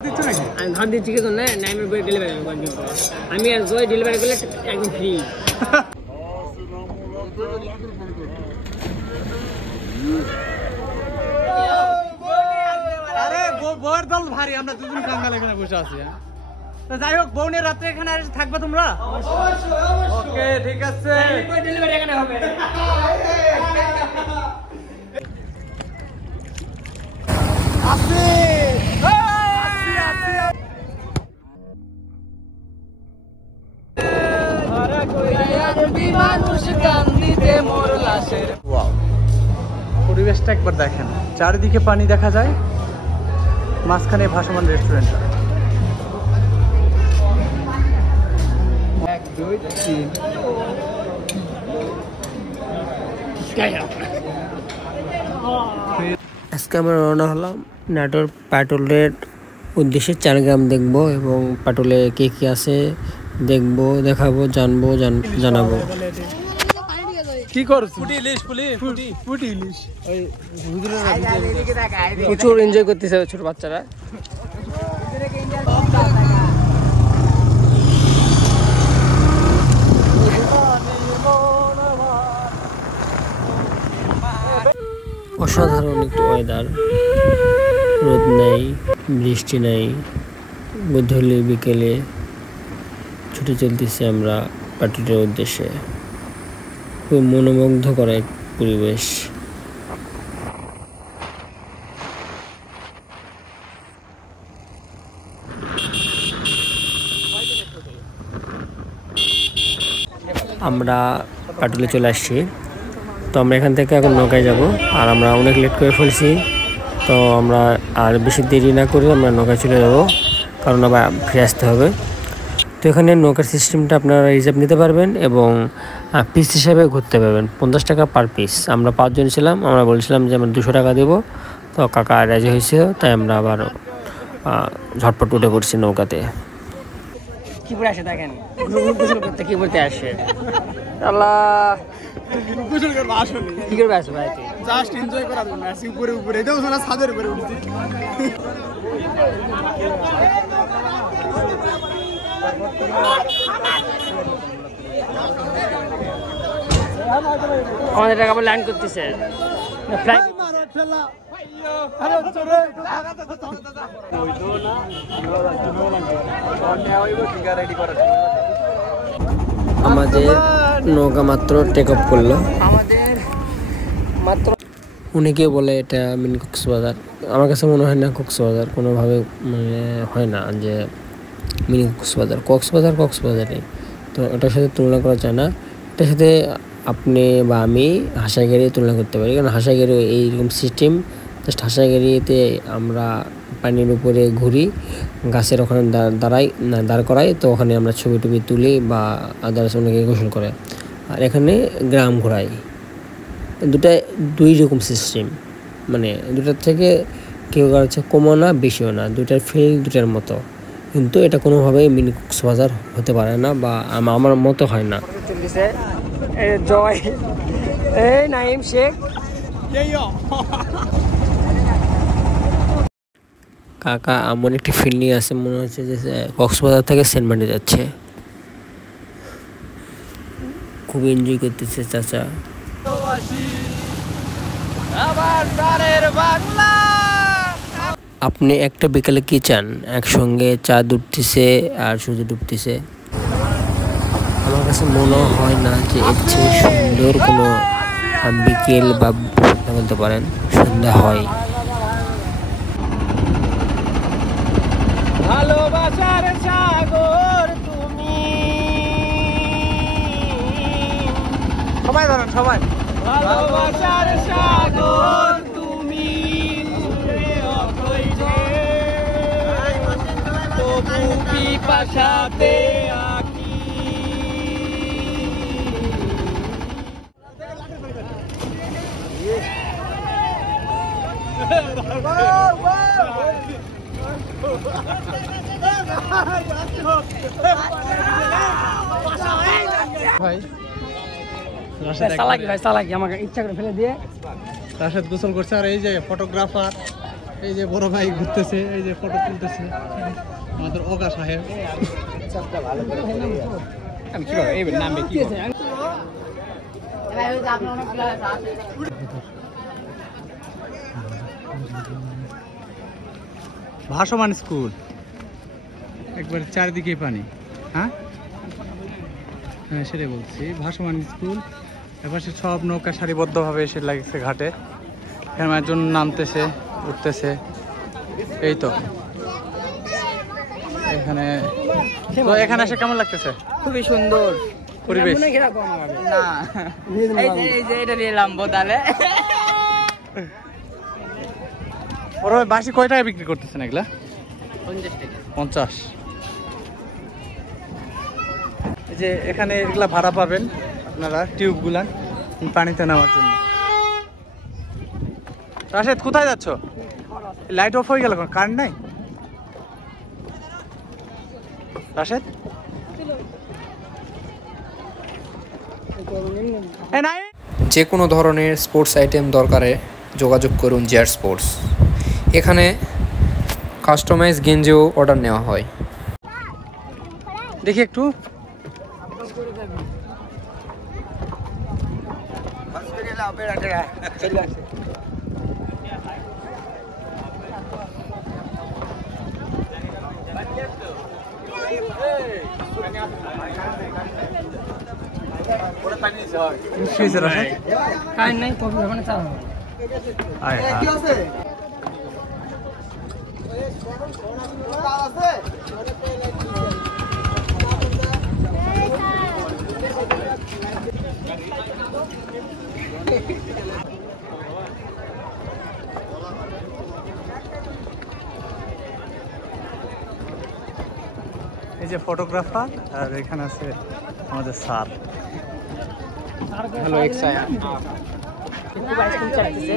আমি ধার দিচ্ছি কিন্তু না নাইমের বই ডেলিভারি আমি আর জয় ডেলিভারি করলে একদম ফ্রি। আরে বউয়ের দল ভারী, আমরা দুজন কাঙ্গাল এখানে বসে আছি। যাই হোক, বউনের রাত্রে এখানে থাকবে তোমরা? ওকে, ঠিক আছে। ডেলিভারি এখানে হবে। পরিবেশটা একবার দেখেন, চারিদিকে পানি দেখা যায়, মাঝখানে ভাসমান রেস্টুরেন্টটা। 1 2 3 আজকে আমরা রওনা হলাম নাটোর পাটুলের উদ্দেশ্যে। 4 গ্রাম দেখবো এবং পাটুলে কে কি আছে দেখবো, দেখাবো, জানবো, জানাবো। কি করছ? ফুটি ইলিশ ওই প্রচুর এনজয় করতেছে ছোট বাচ্চারা। অসাধারণ একটু ওয়েদার, রোদ নেই, বৃষ্টি নেই, গধূলি বিকেলে ছুটে চলতেছি আমরা পাটুলের উদ্দেশ্যে। খুব মনোমুগ্ধ করা এক পরিবেশ। আমরা পাটুলে চলে আসছি, তো আমরা এখান থেকে এখন নৌকায় যাব। আর আমরা অনেক লেট করে ফেলছি, তো আমরা আর বেশি দেরি না করে আমরা নৌকায় চলে যাব, কারণ আবার ফিরে আসতে হবে। তো এখানে নৌকার সিস্টেমটা আপনারা রিজার্ভ নিতে পারবেন এবং পিস হিসাবে ঘুরতে পারবেন। 50 টাকা পার পিস। আমরা 5 জন ছিলাম, আমরা বলছিলাম যে আমরা 200 টাকা দেবো, তো কাকা রাজি হয়েছিল, তাই আমরা আবার ঝটপট উঠে পড়ছি নৌকাতে। কি করে আসে দেখেন, গোসল করতে কি করতে আসে? আল্লাহ, গোসল করব আসলে। কি করবে আসে ভাই? জাস্ট এনজয় করার জন্য আসি উপরে উপরে। এটাও না ছাদের উপরে উঠছি। আমাদের টাকা ল্যান্ড করতেছে ফ্লাইট। আমাদের নৌকা মাত্র টেক অফ করলো। আমাদের মাত্র অনেকে বলে এটা মিনি কক্সবাজার। আমার কাছে মনে হয় না কক্সবাজার কোনোভাবে, মানে হয় না যে মিনি কক্সবাজারই। তো এটার সাথে তুলনা করা যায় না। এটার সাথে আপনি বা আমি হাসাইগাড়ি তুলনা করতে পারি, কারণ হাসাইগাড়ি এইরকম সিস্টেম। জাস্ট হাসাইগাড়িতে আমরা পানির উপরে ঘুরি, গাছের ওখানে দাঁড় করাই, তো ওখানে আমরা ছবি টবি তুলি বা আদার্স অনেকে গোসল করে। আর এখানে গ্রাম ঘোরাই। দুই রকম সিস্টেম, মানে দুটার থেকে কেউ হচ্ছে কমও না বেশিও না, দুটার ফিল দুটার মতো। কিন্তু এটা কোনোভাবেই মিনি কক্সবাজার হতে পারে না, বা আমার মতো হয় না। জয় এই নাইম শেখ কাকা এমন একটি ফিল নিয়ে আছে, মনে হচ্ছে যে কক্সবাজার থেকে সেন্ট মার্টিন যাচ্ছে। খুব এনজয় করতেছে চাচা। আপনি একটা বিকালে কি চান? একসঙ্গে চাঁদ উঠতেছে আর সূর্য ডুবতেছে। আমার কাছে মনে হয় না যে এর চেয়ে সুন্দর কোনো বিকেল বা বলতে পারেন সন্ধ্যা হয়। ভালোবাসার সাগর তুমি, সবাই ধরেন, সবাই। ভালোবাসার সাগর তুমি, তবু পিপাসাতে আঁকি। ভাই চালাকি ভাই, চালাকি আমাকে ইচ্ছা করে ফেলে দিয়ে রাশেদ গোসল করছে। আর এই যে ফটোগ্রাফার এই যে বড় ভাই ঘুরতেছে, এই যে ফটো তুলতেছে আমাদের ওগা সাহেব। আমি কি এই নামে কি ভাসমান স্কুল, একবার চারিদিকে পানি। হ্যাঁ হ্যাঁ সেটাই বলছি, ভাসমান স্কুল। এবার সব নৌকা সারিবদ্ধভাবে এসে লাগছে ঘাটে, এখানে একজন নামতেছে উঠতেছে। এই তো এখানে, তো এখানে এসে কেমন লাগতেছে? খুবই সুন্দর পরিবেশ। না এই যে এটা নিলাম বোতালে। ওরা বাসি কয় টাকা বিক্রি করতেছেন এগুলা? 50 টাকা। 50। এই যে এখানে এগুলা ভাড়া পাবেন আপনারা, টিউবগুলা পানিতে নামার জন্য। রাশেদ কোথায় যাচ্ছ? লাইট অফ হয়ে গেল, কারেন্ট নাই? রাশেদ নাই। যে কোনো ধরনের স্পোর্টস আইটেম দরকারে যোগাযোগ করুন জেয়ার স্পোর্টস। এখানে কাস্টমাইজ গেঞ্জিও অর্ডার নেওয়া হয়। দেখি একটু। এই যে ফটোগ্রাফার, আর এখানে আছে আমাদের স্যার। হ্যালো এক্সায়া খুব আইসক্রিম চাটতেছে।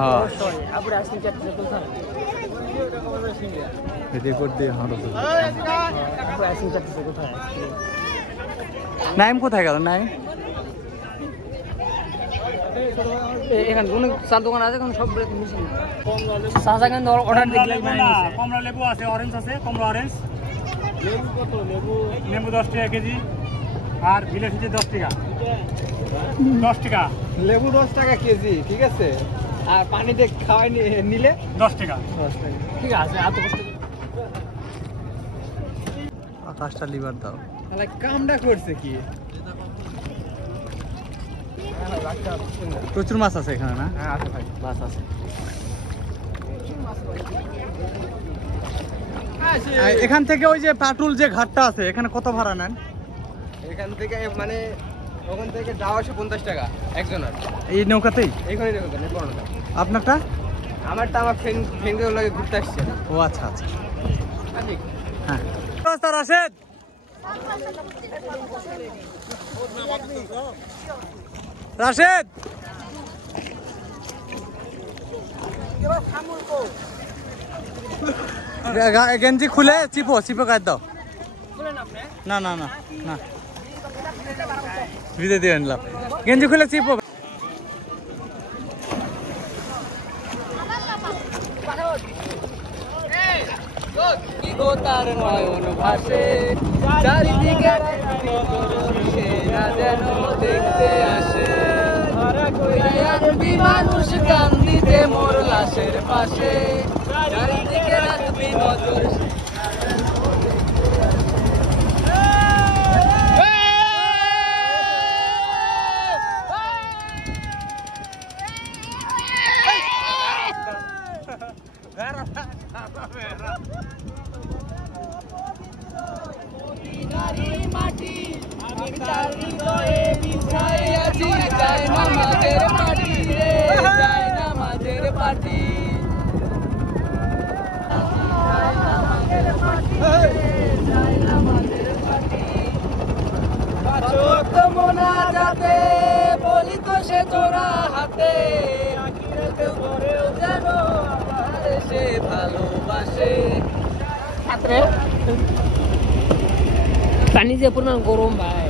হ্যাঁ সরি আবার আইসক্রিম চাটতেছে কোথায়? রেকর্ড দিয়ে হাঁটতে। আবার আইসক্রিম চাটতেছে কোথায়? নাইম কোথায় গেল? নাইম এখানে কোন চার দোকান আছে, কোন সব ব্রেক মিশিং। সাজা কেন অর্ডার দিলে কমলা লেবু আছে, অরেঞ্জ আছে, কমলা অরেঞ্জ। লেবু কত? লেবু 10 টাকা কেজি, আর বিলেতি 10 টাকা। 10 টাকা লেবু 10 টাকা কেজি, ঠিক আছে। আর পানিতে খাওয়াই নিলে 10 টাকা। 10 টাকা, ঠিক আছে। এত কষ্ট আকাশটা লিভার দাও। তাহলে কামটা করছে কি? প্রচুর মাছ আছে এখানে না? হ্যাঁ আছে ভাই, মাছ আছে। এখান থেকে ওই যে পাটুল যে ঘাটটা আছে, এখানে কত ভাড়া নেন? এখান থেকে মানে ওখান থেকে যাওয়া আসে 50 টাকা একজনের। এই নৌকাতেই? এইখানে দেখুন। আপনারটা? আমারটা আমার ফ্রেন্ডগুলো লাগে ঘুরতে আসছে। ও আচ্ছা আচ্ছা, ঠিক। হ্যাঁ। রাশেদ রাশেদ গেঞ্জি খুলে চিপো কাট দাও। না না না না, ভিজে দিয়ে আনলাম। গেঞ্জি খুলে চিপো। তার নয়ন ভাসে চারিদিকে যেন দেখতে আসে, মানুষ কান্দিতে মোর লাশের পাশে, চারিদিকে রাখবি নজর। মাটি আমি তার হৃদয়ে বিছাইয়াছি, যায় না মাঝের মাটি রে, যায় না মাঝের পাটি, যায় না মাঝের পাটি, যায় না মাঝের পাটি। ছোট মোনা যাতে বলি তো সে তোরা হাতে, আখিরাতে পরেও যেন আমার সে ভালোবাসে। ছাত্রে পানি যে পরিমাণ গরম ভাই,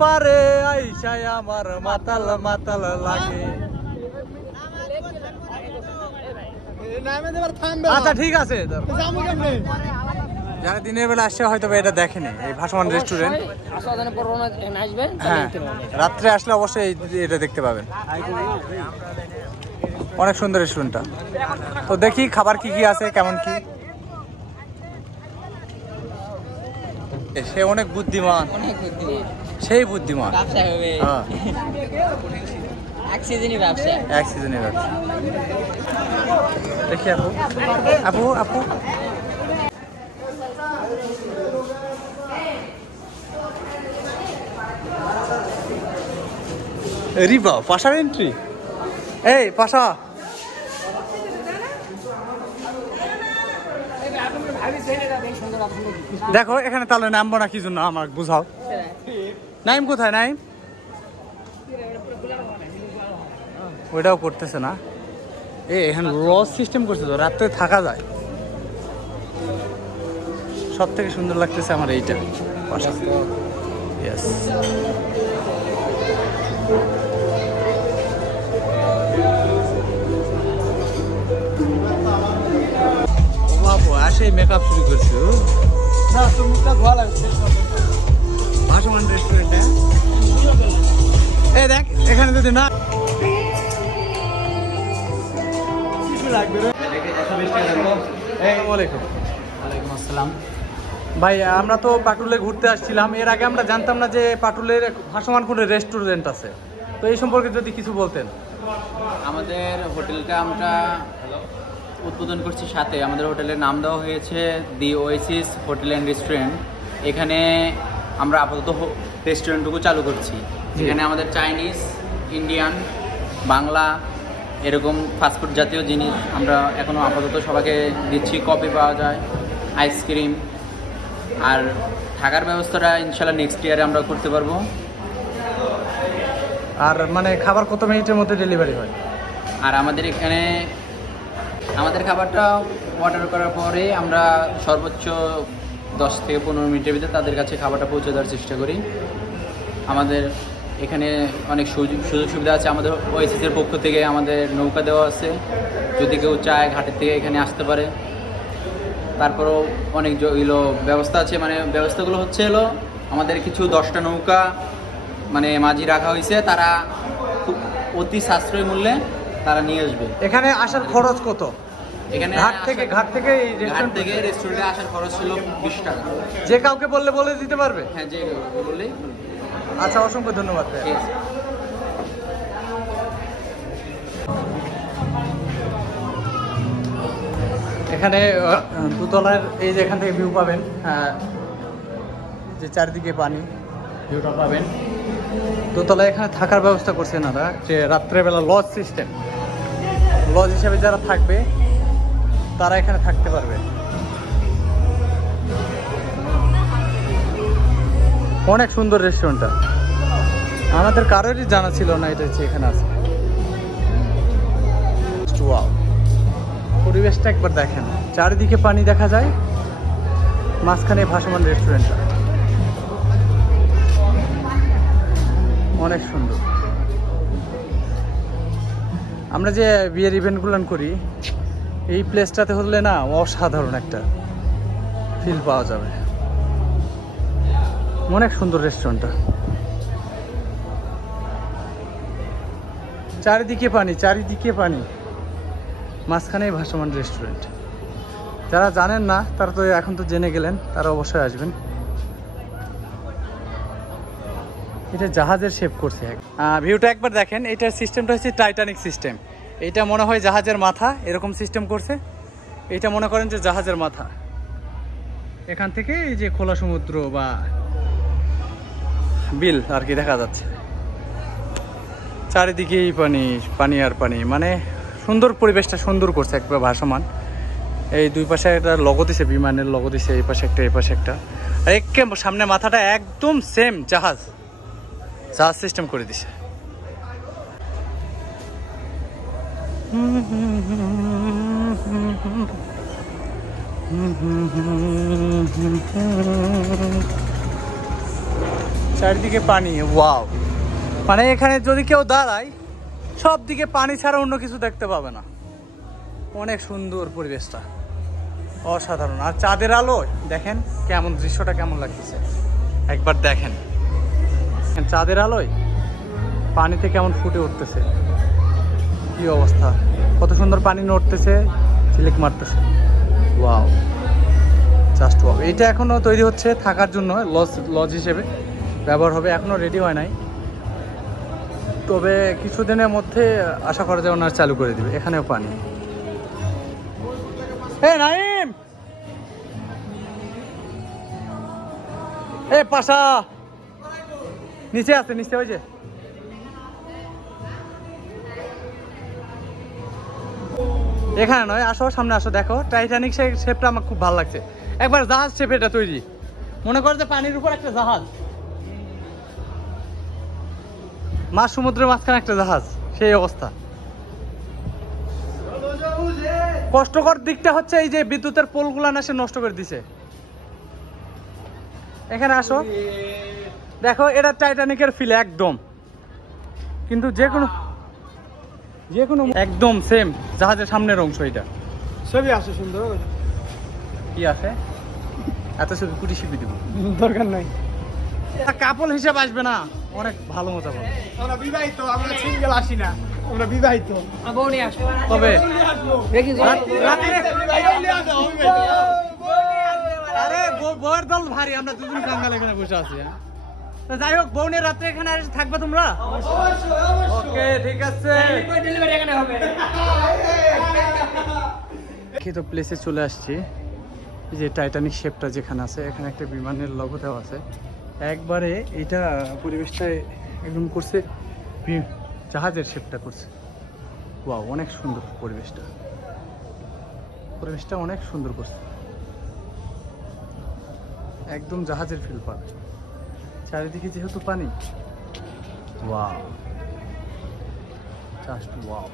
পারে আইসায় আমার মাতাল মাতাল লাগে। আচ্ছা ঠিক আছে, যারা দিনের বেলা আসছে হয়তো এটা দেখেনি এই ভাসমান রেস্টুরেন্ট। হ্যাঁ, রাত্রে আসলে অবশ্যই এটা দেখতে পাবেন। অনেক সুন্দর রেস্টুরেন্টটা। তো দেখি খাবার কি কি আছে, কেমন কি। সে অনেক বুদ্ধিমান, সেই বুদ্ধিমান। হ্যাঁ, এক সিজনের ব্যবসা। দেখি আপু আপু আপু রিবা পাশার এন্ট্রি। এই পাশা, দেখো এখানে তাহলে নামবো না কি জন্য আমার বুঝাও। নাইম কোথায়? নাইম ওইটাও করতেছে না। এখানে লজ সিস্টেম করছে তো, রাত্রে থাকা যায়। সব থেকে সুন্দর লাগতেছে আমার এইটা। ইয়েস, বাবু আসে মেকআপ শুরু করছো। ভাসমান রেস্টুরেন্টে এই দেখ, এখানে যদি না ভাই, আমরা তো পাটুলে ঘুরতে আসছিলাম। এর আগে আমরা জানতাম না যে পাটুলের ভাসমান কোনো রেস্টুরেন্ট আছে। তো এই সম্পর্কে যদি কিছু বলতেন। আমাদের হোটেলটা আমরা উদ্বোধন করছি, সাথে আমাদের হোটেলের নাম দেওয়া হয়েছে দি ওয়েসিস হোটেল অ্যান্ড রেস্টুরেন্ট। এখানে আমরা আপাতত রেস্টুরেন্টটুকু চালু করছি। এখানে আমাদের চাইনিজ, ইন্ডিয়ান, বাংলা এরকম ফাস্টফুড জাতীয় জিনিস আমরা এখনও আপাতত সবাইকে দিচ্ছি। কফি পাওয়া যায়, আইসক্রিম, আর থাকার ব্যবস্থাটা ইনশাল্লাহ নেক্সট ইয়ারে আমরা করতে পারবো। আর মানে খাবার কত মিনিটের মধ্যে ডেলিভারি হয়? আর আমাদের এখানে আমাদের খাবারটা অর্ডার করার পরে আমরা সর্বোচ্চ 10 থেকে 15 মিনিটের ভিতরে তাদের কাছে খাবারটা পৌঁছে দেওয়ার চেষ্টা করি। আমাদের এখানে অনেক সুযোগ সুবিধা আছে। আমাদের ওয়েসিসের পক্ষ থেকে আমাদের নৌকা দেওয়া আছে, যদি কেউ চায় ঘাটের থেকে এখানে আসতে পারে। তারপরেও অনেক ব্যবস্থা আছে। মানে ব্যবস্থাগুলো হচ্ছে আমাদের কিছু 10টা নৌকা মানে মাঝি রাখা হয়েছে, তারা খুব অতি সাশ্রয়ী মূল্যে তারা নিয়ে আসবে। এখানে আসার খরচ কত? এখানে ঘাট থেকে রেস্টুরেন্টে আসার খরচ ছিল 20 টাকা। যে কাউকে বলে দিতে পারবে? হ্যাঁ, যে বললেই। আচ্ছা, অসংখ্য ধন্যবাদ। এখানে দুতলার এই যে এখান থেকে ভিউ পাবেন, যে চারিদিকে পানি, ভিউটা পাবেন। দোতলায় এখানে থাকার ব্যবস্থা করছেন ওরা, যে রাত্রেবেলা লজ সিস্টেম। লজ হিসেবে যারা থাকবে তারা এখানে থাকতে পারবে। অনেক সুন্দর রেস্টুরেন্টটা, আমাদের কারোরই জানা ছিল না এটা হচ্ছে এখানে আছে। পরিবেশটা একবার দেখেন, চারিদিকে পানি দেখা যায়, মাঝখানে ভাসমান রেস্টুরেন্টটা অনেক সুন্দর। আমরা যে বিয়ের ইভেন্টগুলো করি এই প্লেসটাতে হলে না অসাধারণ একটা ফিল পাওয়া যাবে। অনেক সুন্দর রেস্টুরেন্টটা, চারিদিকে পানি, মাঝখানেই ভাসমান রেস্টুরেন্ট। যারা জানেন না তারা তো এখন তো জেনে গেলেন, তারা অবশ্যই আসবেন। এটা জাহাজের শেপ করছে। ভিউটা একবার দেখেন। এটার সিস্টেমটা হচ্ছে টাইটানিক সিস্টেম। এটা মনে হয় জাহাজের মাথা, এরকম সিস্টেম করছে। এটা মনে করেন যে জাহাজের মাথা। এখান থেকে এই যে খোলা সমুদ্র বা বিল আর কি দেখা যাচ্ছে, চারিদিকেই পানি আর পানি। মানে সুন্দর, পরিবেশটা সুন্দর করছে, একবার ভাসমান। এই দুই পাশে একটা লগো দিছে, বিমানের লগো দিছে, এই পাশে একটা, এই পাশে একটা। আর একে সামনে মাথাটা একদম সেম জাহাজ সিস্টেম করে দিছে। চারিদিকে পানি, ওয়াও। মানে এখানে যদি কেউ দাঁড়ায়, সব দিকে পানি ছাড়া অন্য কিছু দেখতে পাবে না। অনেক সুন্দর পরিবেশটা, অসাধারণ। আর চাঁদের আলো দেখেন কেমন, দৃশ্যটা কেমন লাগতেছে একবার দেখেন। চাঁদের আলোয় পানিতে কেমন ফুটে উঠতেছে, কি অবস্থা, কত সুন্দর পানি নড়তেছে, ঝিলিক মারতেছে। Wow, just wow. এটা এখনো তৈরি হচ্ছে, থাকার জন্য লজ হিসেবে ব্যবহার হবে, এখনো রেডি হয় নাই, তবে কিছুদিনের মধ্যে আশা করা যায় ওনার চালু করে দিবে। এখানেও পানি। নাইম, পাশা নিচে আছে, নিচে ওই যে এখানে নয়, আসো সামনে আসো, দেখো টাইটানিক শেপটা আমার খুব ভালো লাগছে। একবার জাহাজ শেপ এটা তৈরি, মনে করো যে পানির উপর একটা জাহাজ, মাঝ সমুদ্রের মাঝখানে একটা জাহাজ, সেই অবস্থা। কষ্টকর দিকটা হচ্ছে এই যে বিদ্যুতের পোলগুলা না সে নষ্ট করে দিছে। এখানে আসো, দেখো এটা টাইটানিকের ফিল একদম, কিন্তু যে কোনো একদম সেম জাহাজের সামনের অংশ। এটা ছবি আসে সুন্দর, কি আছে এত ছবি কুটি শিপি দিব, দরকার নাই। কাপল হিসেবে আসবে না, অনেক ভালো মজা পাবে। আমরা বিবাহিত, আমরা সিঙ্গেল আসি না, আমরা বিবাহিত। তবে আরে বউয়ের দল ভারী, আমরা দুজন কাঙ্গাল এখানে বসে আছি। যাই হোক, বউ নিয়ে রাত্রে এখানে থাকবে তোমরা? ওকে, ঠিক আছে। তো প্লেসে চলে আসছি, এই যে টাইটানিক শেপটা যেখানে আছে, এখানে একটা বিমানের লোগো দেওয়া আছে। একবারে এটা পরিবেশটা একদম করছে, জাহাজের শেপটা করছে। ওয়াও, অনেক সুন্দর পরিবেশটা, পরিবেশটা অনেক সুন্দর করছে, একদম জাহাজের ফিল পাবে। চারিদিকে যেহেতু পানি, wow, just wow.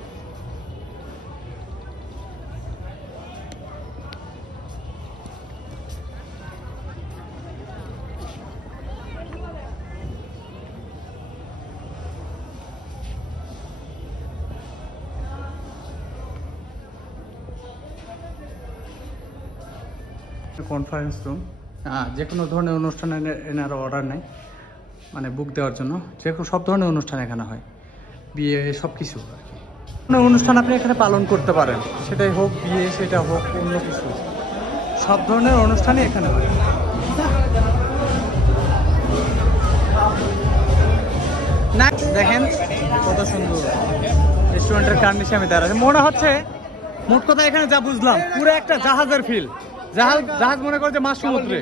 Conference room, যে কোনো ধরনের অনুষ্ঠানে এনারা অর্ডার নেয়, মানে বুক দেওয়ার জন্য। যে কোনো সব ধরনের অনুষ্ঠান এখানে হয়, বিয়ে সব কিছু আর কি। কোনো অনুষ্ঠান আপনি এখানে পালন করতে পারেন, সেটাই হোক বিয়ে, সেটা হোক অন্য কিছু, সব ধরনের অনুষ্ঠানই এখানে হয়। না দেখেন কত সুন্দর রেস্টুরেন্টের কার্নিশে আমি দাঁড়াচ্ছি, মনে হচ্ছে মোট কথা এখানে যা বুঝলাম পুরো একটা জাহাজের ফিল। জাহাজ মনে করছে মাঝ সমুদ্রে,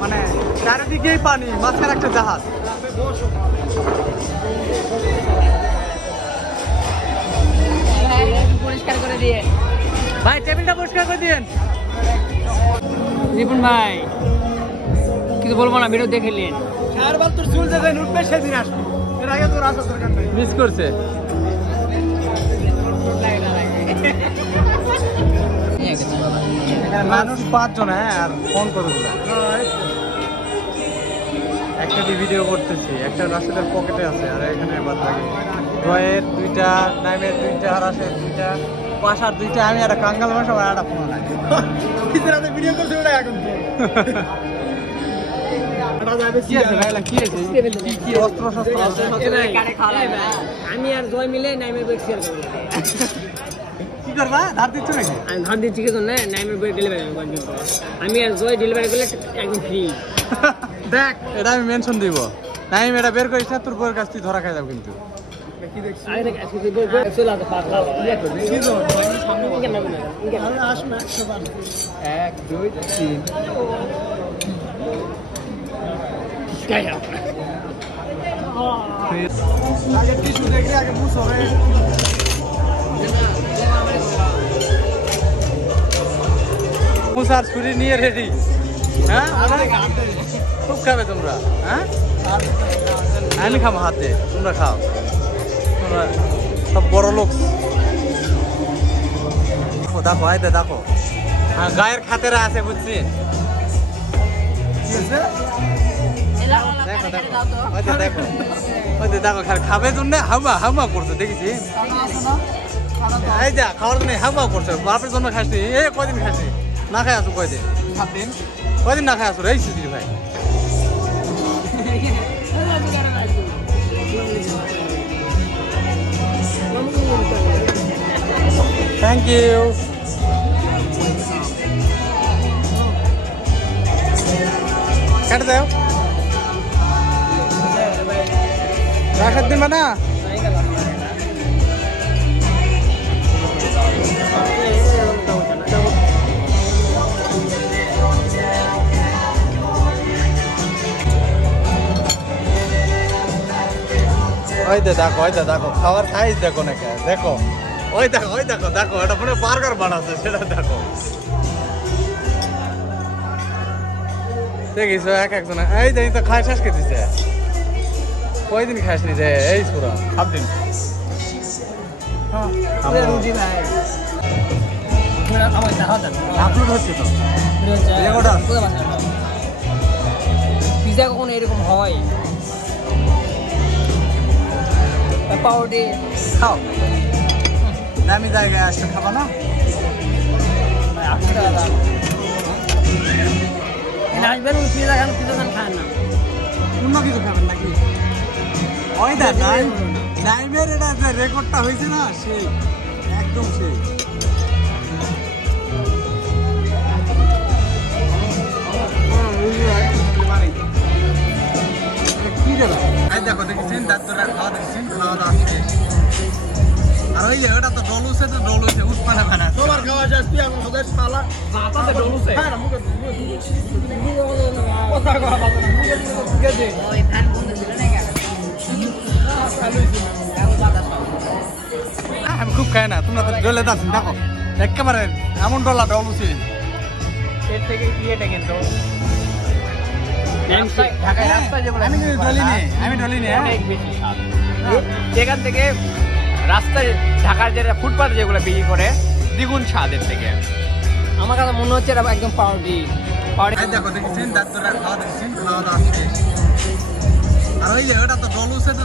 মানে চারিদিকেই পানি, মাঝখানে একটা জাহাজ। পরিষ্কার করে দিয়ে ভাই, টেবিলটা পরিষ্কার করে দিয়েন। রিপন ভাই কিছু বলবো না, ভিডিও দেখে নিন। চারবার তোর চুল যেদিন উঠবে সেদিন আসবো, এর আগে তোর আসার দরকার নাই। মিস করছে। মানুষ 5 জন, হ্যাঁ, আর ফোন কতগুলো, একটা ভিডিও করতেছি, একটা রাশেদের পকেটে আছে, আর এখানে বাদ থাকে জয়ের 2টা, নাইমের 2টা, আর রাশের 2টা, পাশার 2টা, আমি একটা কাঙ্গাল ভাষা আর একটা ফোন নাই। ভিডিও করছে ওটা এখন কি আছে ভাইলা, কি আছে, কি অস্ত্র শস্ত্র? আমি আর জয় মিলে নাইমের ব্যাগ শেয়ার করবো। কি করবা, ধার দিচ্ছ নাকি? আমি ধার দিচ্ছি কিন্তু না, নাইমের ব্যাগ ডেলিভারি আমি আর জয় ডেলিভারি করলে একদম ফ্রি। দেখ, এটা আমি মেনশন দিব, নাইম এটা বের করিস না, তোর বউয়ের কাছ থেকে ধরা খাই যাবো কিন্তু। মুসার ছুরি নিয়ে রেডি, হ্যাঁ, খুব খাবে তোমরা, হ্যাঁ, আমি খাবো হাতে, তোমরা খাও, তোমরা সব বড় লোক। দেখো আইতে দেখো, গায়ের খাতেরা আছে, বুঝছি দেখো দেখো ওই যে দেখো খাবে জন্য হামা করছে দেখেছি এই যা খাওয়ার জন্য হামা করছে বাপের জন্য খাসনি এ কয়দিন খাসনি না খাই আসো কয়দিন 7 দিন কয়দিন না খাই আসো এই সুধীর ভাই থ্যাংক ইউ কাট দাও রাখার দিন না ওই দেখো খাওয়ার সাইজ দেখো না দেখো ওই দেখো এটা পুরো বার্গার বানাচ্ছে সেটা দেখো দেখিস একজন এই জানি তো খাই শেষ খেতেছে কয়দিন খাসনি যে এই পুরো 7 দিন আপলোড হচ্ছে তো পিজা কখনো এরকম হয় পাউডি খাও দামি জায়গায় আসতে খাবা না আসবেন পিজা খান খান না অন্য কিছু খাবেন নাকি ওই দা নাইমের এটা যে রেকর্ডটা হয়েছে না সেই একদম সেই কি দেবো এই দেখো দেখেছেন দাঁতরা খাওয়া দেখছেন খাওয়া দাওয়া শেষ আর ওই যে ওটা তো ডলুছে উঠপানা খানা তোমার খাওয়া শেষ তুই এখন ওদের শালা বাতাতে ডলুছে হ্যাঁ মুখে কথা কথা বাতাতে মুখে মুখে দে ওই ফ্যান বন্ধ ছিল না কেন আমি খুব খাই না তোমরা তো ডলে দাচ্ছেন দেখো একেবারে এমন ডলুছে এর থেকে ইয়েটা কিন্তু আমি ডলিনি সেখান থেকে রাস্তায় ঢাকার যেটা ফুটপাথ যেগুলো বিক্রি করে দ্বিগুণ স্বাদের থেকে আমার কাছে মনে হচ্ছে এটা একদম পাউডি দেখো দেখেছেন দাঁতরা খাওয়া দেখছেন খাওয়া দাওয়া শেষ আর ওই যে ওটা তো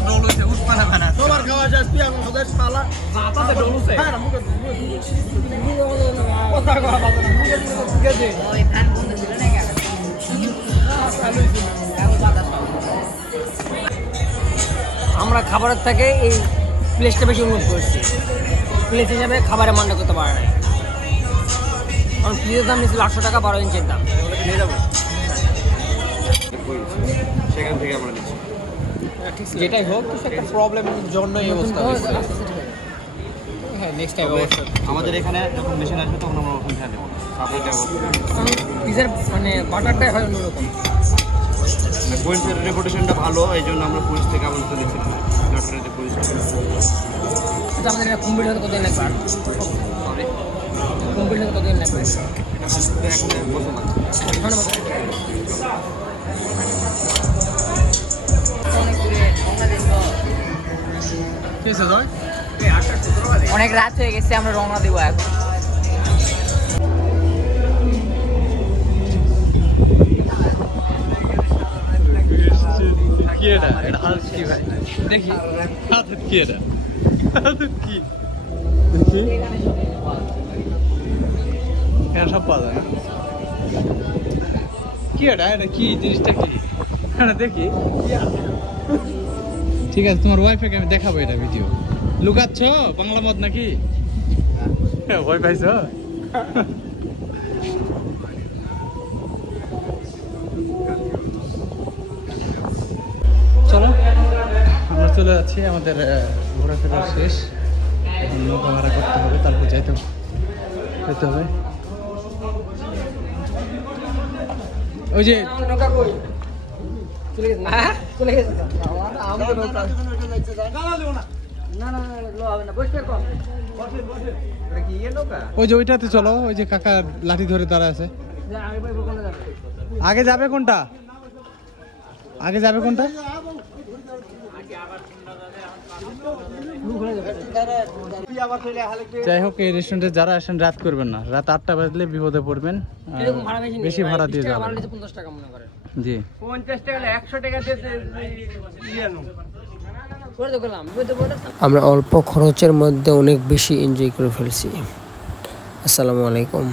ডলুছে উঠপানা খানা তোমার খাওয়া শেষ তুই এখন ওদের শালা বাতাতে ডলুছে হ্যাঁ মুখে কথা কথা বাতাতে মুখে দে ওই ফ্যান বন্ধ ছিল না কেন আমরা খাবারের থেকে এই প্লেসটা বেশি উন্নত করছি প্লেস হিসাবে খাবারের মানটা করতে পারে না কারণ প্লেসের দাম নিয়েছিল 800 টাকা 12 ইঞ্চের দাম নিয়ে যাবো সেখান থেকে আমরা নিচ্ছি যেটাই হোক একটা প্রবলেমের জন্য এই অবস্থা হয়েছে হ্যাঁ নেক্সট টাইম আমাদের এখানে যখন মেশিন আসবে তখন আমরা ওখানে ধ্যান দেবো পিজার মানে বাটারটাই হয় অন্যরকম পুলিশের রেপুটেশনটা ভালো এই জন্য আমরা পুলিশ থেকে আমাদের দিচ্ছি পুলিশ আচ্ছা আমাদের এটা কমপ্লিট হতে কতদিন লাগবে কমপ্লিট হতে কতদিন লাগবে অনেক রাত হয়ে গেছে আমরা রওনা দিব এখন কি এটা হাত কি ভাই দেখি হাত কি এটা হাত কি দেখি এখানে সব পাওয়া যায় না কি এটা কি জিনিসটা কি দেখি ঠিক আছে তোমার ওয়াইফাইকে আমি দেখাবো এটা ভিডিও লুকাচ্ছ বাংলা মদ নাকি ভয় পাইছ চলো আমরা চলে যাচ্ছি আমাদের ঘোরাফেরা শেষ নৌকা ভাড়া করতে হবে তারপর যেতে হবে ওই যে ওই যে ওইটাতে চলো ওই যে কাকা লাঠি ধরে দাঁড়া আছে আগে যাবে কোনটা যাই হোক এই রেস্টুরেন্টে যারা আসেন রাত করবেন না রাত 8টা বাজলে বিপদে পড়বেন বেশি ভাড়া দিয়ে যাবেন 50 টাকা মনে করেন জি 50 টাকা 100 টাকা দিতে করে তো গেলাম আমরা অল্প খরচের মধ্যে অনেক বেশি এনজয় করে ফেলছি। আসসালামু আলাইকুম।